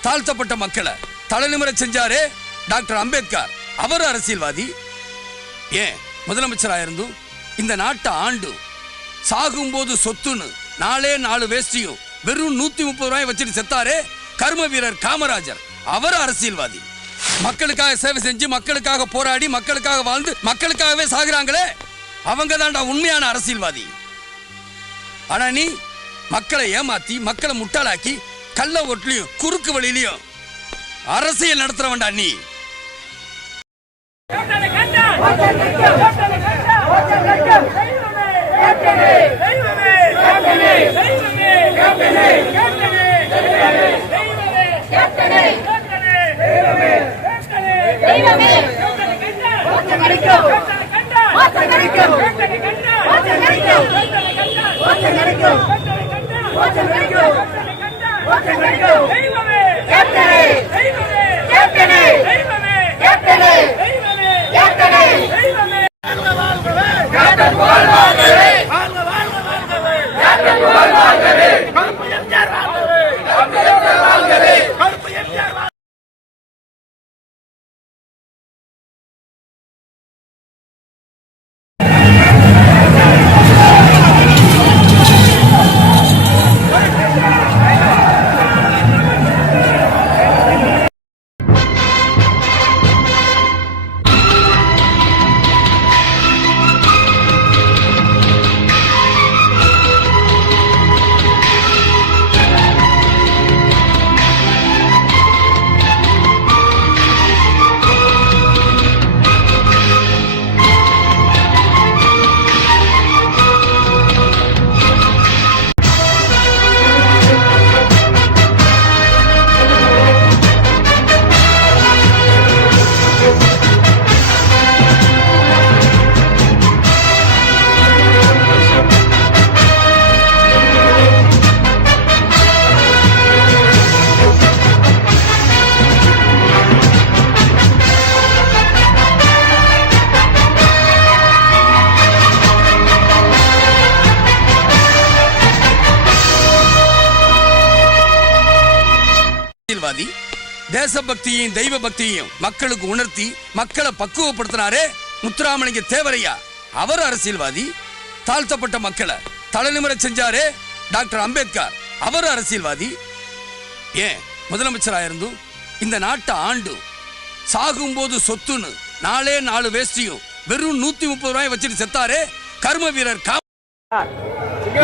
தாழ்த்தப்பட்ட மக்களை தலைநிமிர செஞ்சாரே டாக்டர் அம்பேத்கர். அவர் அரசியல்வாதி. ஏன்? முதலமைச்சரா இருந்தும் இந்த நாட்டை ஆண்டு சாகும்போது சொத்துன்னு நாலே நாலு வேஷ்டியும் வெறும் நூத்தி முப்பது ரூபாய் வச்சுட்டு செத்தாரே கர்ம வீரர் காமராஜர். அவர் அரசியல்வாதி. மக்களுக்காக சேவை செஞ்சு மக்களுக்காக போராடி மக்களுக்காக வாழ்ந்து மக்களுக்காகவே சாகுறாங்களே? அவங்க தான்டா உண்மையான அரசியல்வாதி. ஆனா நீ மக்களை ஏமாத்தி மக்களை முட்டாளாக்கி கள்ள ஓட்டுலயும் குறுக்கு வழியிலையும் அரசியல் நடத்துறவன்டா நீ. కెప్టెన్ కెప్టెన్ కెప్టెన్ அரசியல்வாதி தேசபக்தியையும் தெய்வ பக்தியையும் மக்களுக்கு உணர்த்தி மக்களை பக்குவப்படுத்தினாரே முத்துராமலிங்க தேவரையா. அவர் அரசியல்வாதி. தாழ்த்தப்பட்ட மக்களை தலைநிமிர செஞ்சாரே டாக்டர் அம்பேத்கர். அவர் அரசியல்வாதி. ஏன்? முதலமைச்சராக இருந்தும் இந்த நாட்டை ஆண்டு சாகும்போது சொத்துன்னு நாலே நாலு வேஷ்டியும் வெறும் நூத்தி முப்பது ரூபாய் வச்சுட்டு செத்தாரே கர்ம வீரர் கா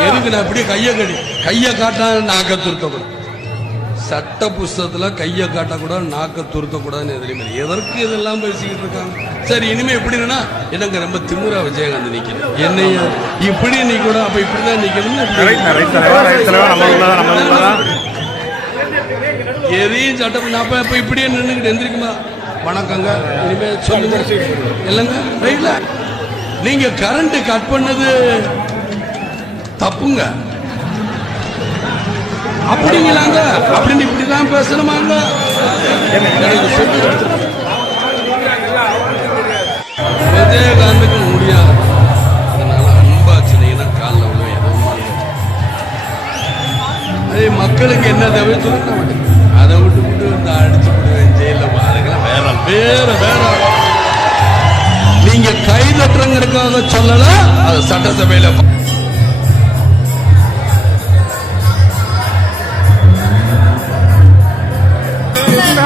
எதுக்கு நான் அப்படியே கையை கடி? கையை காட்டா நாக்க துருத்தக்கூடாது சட்ட புஸ்தகத்துல கையை காட்டக்கூடாது நாக்க துருத்தக்கூடாதுன்னு எதிரிமே எதற்கு இதெல்லாம் பேசிக்கிட்டு இருக்காங்க? சரி இனிமே எப்படின்னா என்னங்க ரொம்ப திமுறா விஜயகாந்த் நிக்கணும். என்னைய இப்படி நிக்கணும் அப்ப உள்ளதா நம்ம உள்ளதா எதையும் சட்டம் நான் அப்ப இப்ப இப்படியே நின்றுக்கிட்டு எந்திரிக்குமா? வணக்கங்க இனிமே சொல்லுங்க. இல்லைங்க ரைட்ல நீங்க கரண்ட் கட் பண்ணது தப்புங்க. அப்படிங்களாங்க? அப்படின்னு இப்படிதான் பேசணுமாங்க? எனக்கு சொல்லி விஜயகாந்துக்கு முடியாது. அதனால அன்பா சொன்னீங்கன்னா காலில் உள்ள எதுவும் இல்லை. ஏய், மக்களுக்கு என்ன தவிர சொல்லுங்க மாட்டேங்க அதை விட்டு விட்டு வந்து அடிச்சு விடுவேன் ஜெயில அதுக்கெல்லாம் வேற வேற வேற நீங்க கை தட்டுறங்கிறதுக்காக சொல்லலாம் அது சட்டசபையில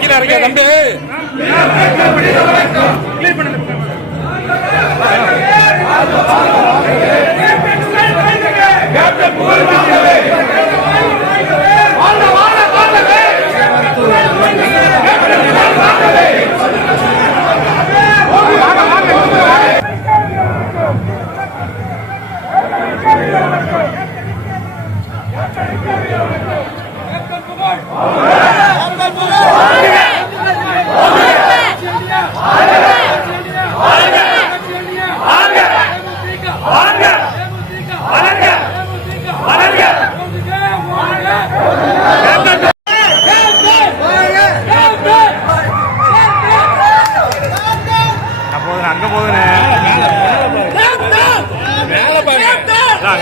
கீழே இருக்க தம்பி அங்க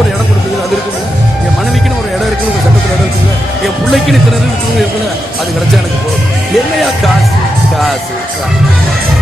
ஒரு இடம் கொடுப்பீங்க அது இருக்குங்க. என் மனைவிக்குன்னு ஒரு இடம் இருக்குன்னு உங்கள் சட்டத்தில் இடம் இருக்குங்க. என் பிள்ளைக்குன்னு இத்தனை இடம் இருக்குங்க அது கிடைச்சா எனக்கு போதும். என்னையா காசு? காசு காசு.